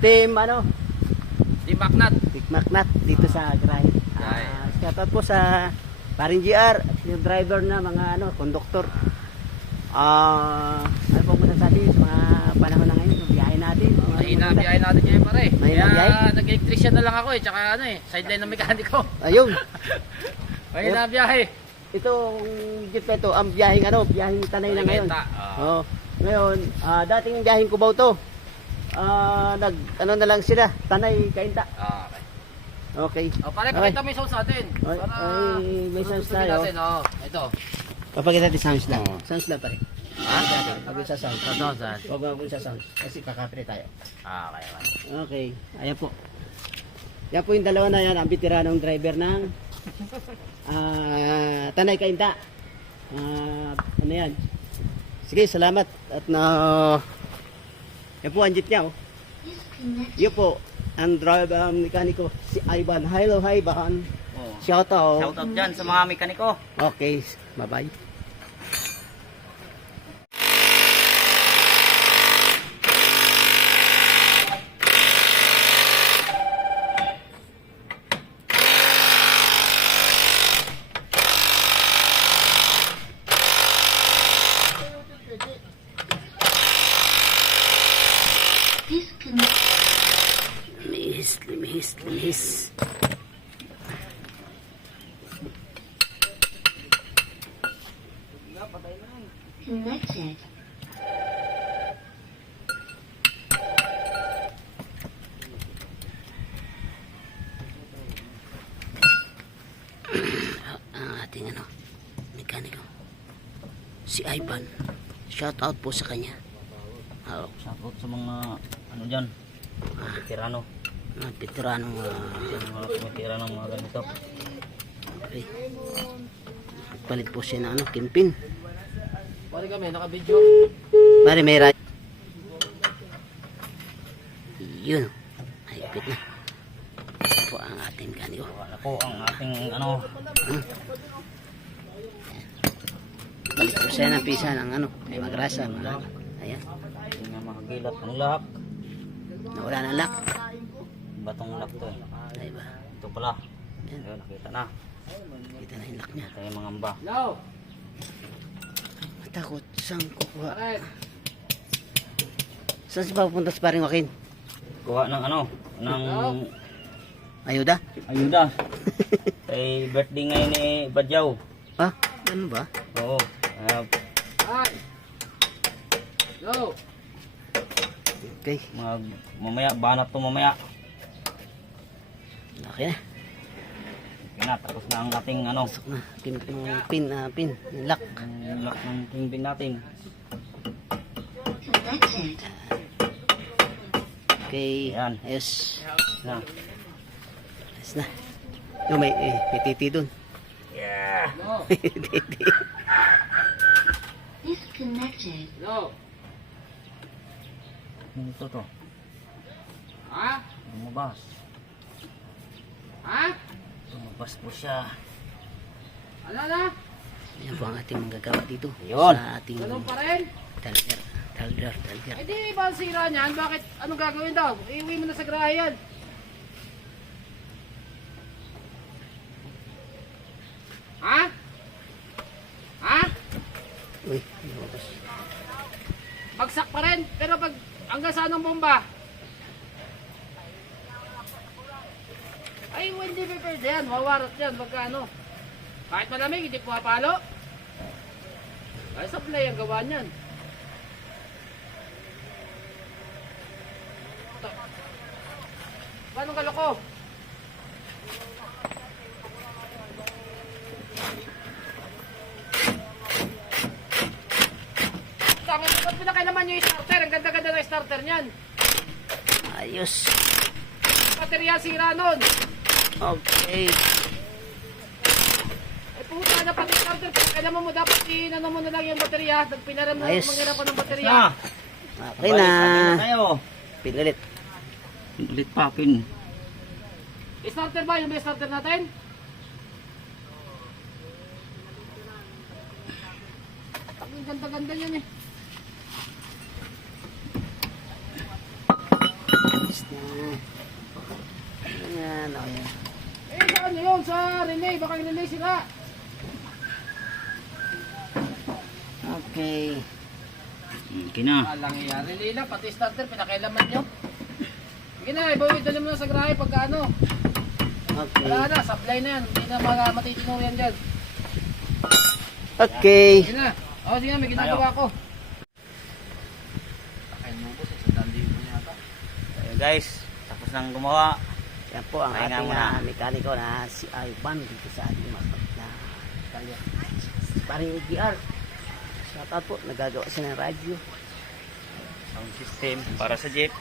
Team ano? Team Macnat. Big Macnat dito sa Gray. Shoutout po sa paring GR, yung driver na mga ano, conductor. Ano po masasabi sa mga panahon na ngayon, yung biyahe natin? Mahina biyahe natin ngayon pare. Mahina biyahe? Kaya nag-electrician na lang ako eh. Tsaka ano eh, sideline ng mekaniko. Ayun. Mahina biyahe. Itong jeep na ito, ang biyaheng ano, biyaheng Tanay na ngayon. Oh. Ngayon, dating biyaheng Cubao to. Ano na lang sila, Tanay, Cainta. Okay. O pare, pakita mo yung sounds natin. May sounds tayo. Ito. Papakita natin sounds lang. Oo. Sounds lang pare. Huwag sa sound. Huwag sa sound. Kasi kakapre tayo. Okay. Okay. Ayan po. Yan po yung dalawa na yan. Ang bitiranong driver ng Tanay Cainta. Ano yan? Sige, salamat. At yan po ang jeep niya. Oh. Yan po. Ang driver mekaniko si Ivan. Hello, Ivan. Shout out. Shoutout dyan sa mga mekaniko. Okay. Bye-bye. Limihis. Connected. Ang ating ano, mekaniko si Ivan. Shout out po sa kanya. Shoutout sa mga ano dyan. Veterano. Veterano. Mga veterano ng mga ganito. Okay. Palit po siya na ano, kimpin. Pare kami, naka-video. Pare may right. Yun. Ay, pit na. Ito po ang ating mekaniko. Ako ang ating ano. Palit po siya ng pisa ng ano, may magrasa. Ayan. Hindi nga makagilat ang lock. Nawala ng lock. Batong lock to eh. Ay ba? Ito pala. Ayan. Ayun, nakita na. Kita na yung lock niya. Ito yung mga amba. Matakot. Saan kukuha? Saan si papunta sa paring Joaquin? Kuha ng ano, ng Ayuda? ayuda. Kay birthday ngayon ni Badyaw. Ah, ano ba? Oo. Okay. Mamaya, banat to mamaya. Okay na. Okay na, tapos na ang ating ano, Pasok na. Pin. Yung lock. ang lock ng kingpin natin. Connected. Okay. Ayan. Ayos. Na. Ayos na. Yung may titi dun. Yeah. Titi. Disconnected. Ito to. Ha? Lumabas. Ha? Lumabas po siya. Ano na? Yan po ang ating manggagawa dito. Yun. Sa ating Ganun pa rin? talger. Eh di ba ang sira niyan? Bakit? Anong gagawin daw? Iuwi mo na sa garahe yan. Ha? Ha? Uy, lumabas. Bagsak pa rin. Pero pag hanggang saan ang bomba? Ay, hindi pa pwede yan. Mawarat yan. Magkano? Kahit malamig, hindi pumapalo. Ay, supply ang gawa niyan. Paano kaloko? Tangin, ba't pinakailaman nyo yung starter? Ang ganda-ganda ng starter niyan. Ayos. Material sira nun. Okay. Eh puta na pati starter. Kailangan mo dapat inano mo na lang yung baterya. Nagpinaram mo Ayos. manghirapan ng baterya. Na. Okay na. Tayo. Pin ulit. Ulit pakin. Starter ba? Yung may starter natin? Ang ganda-ganda yan eh. Ayos na. doon sa relay, baka yung relay sila. Okay. Okay na. Alang yan, relay lang, pati starter, pinakailaman nyo. Sige na, ibawid na mo na sa garahe pagka ano. Okay. Wala na, supply na yan, hindi na mga matitino yan dyan. Okay. Sige na, sige na, may ginagawa ko. Pakain mo po, sa dandi mo yata. Ayo guys, tapos nang gumawa. Yan po ang Pahinga ating muna. mekaniko na si Ivan dito sa ating masbak na kalya. Paring EGR. Shout out po, nagagawa siya ng radyo. Sound system para sa jeep.